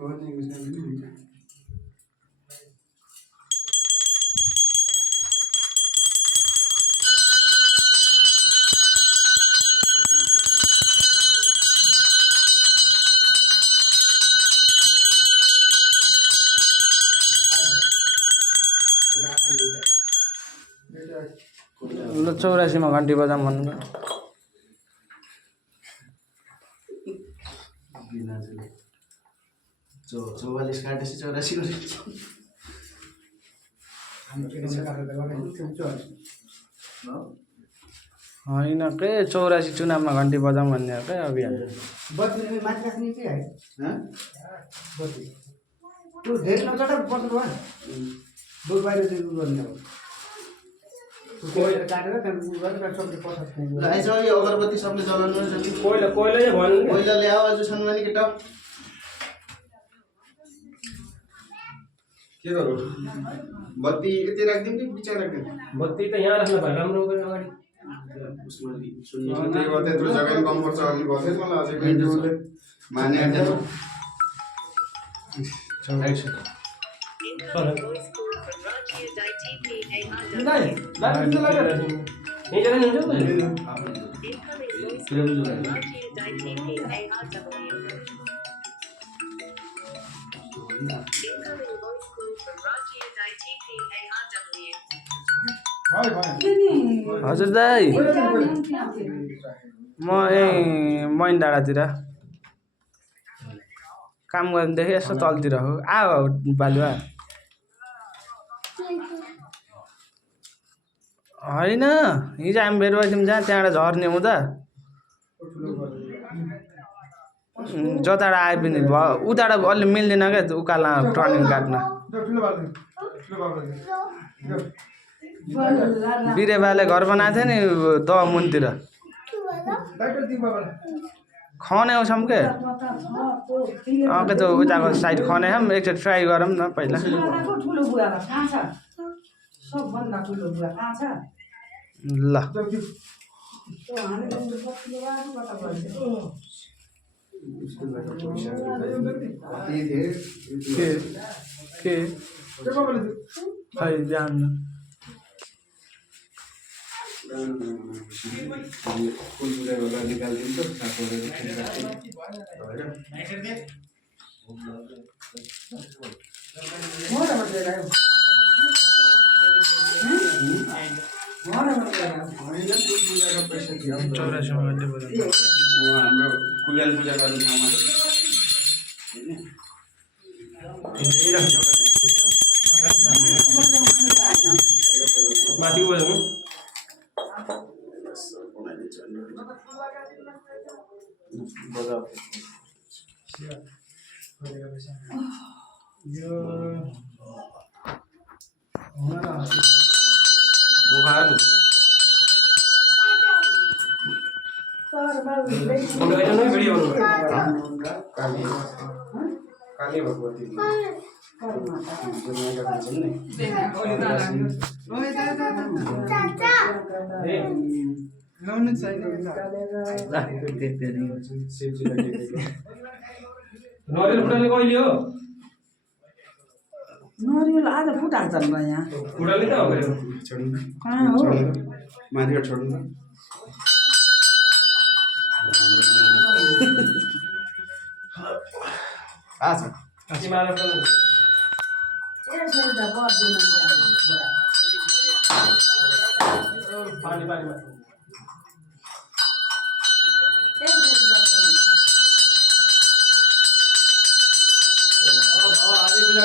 ल 84 मा घन्टी बजाम भन्नु जो 44 काटेपछि 84 होइन के 84 चुनावमा घन्टी बजाम भन्ने हो क्या अभियान अगरबत्ती सबले जलाउनु कोइला ल्याऊ आज छन् भने केटा के गरौँ बत्ती यति राख्दिउँ कि बिचा राख्दिउँ बत्ती त यहाँ राख्नु भयो राम्रो गरे अगाडि उसमा सुन्नु त्यही गर्दा त्यत्रो जग्गा नि कम पर्छ अनि भन्दै मलाई अझै भिडियोले माने आइदियो हजुर दाइ म मैन डाँडातिर काम गर्नुदेखि यसो तलतिर हो बालुवा होइन हिजो हामी भेट भएछौँ जहाँ त्यहाँबाट झर्ने हुँदा जताबाट आए पनि भयो उताबाट अलि मिल्दैन क्या उकालो टर्निङ काट्न बिरेबाले घर बनाएको थियो नि मुनतिर खनाउँछौँ के के त उताको साइड खनाउँछौँ एकचोटि ट्राई गरौँ न पहिला ल के खै जान्न कुन कुरा गर्दा निकालिदिन्छ हाम्रो कुल्याल पूजा गर्ने ठाउँमा माथि बजाउनु बजाऊ भिडियो काली भगवती नरियल फुटाल्ने कहिले हो नरियल आज फुटाएको छ यहाँ फुटाल्ने त हो कहाँ हो माथिबाट छोड्नु पानी पानी आज पूजा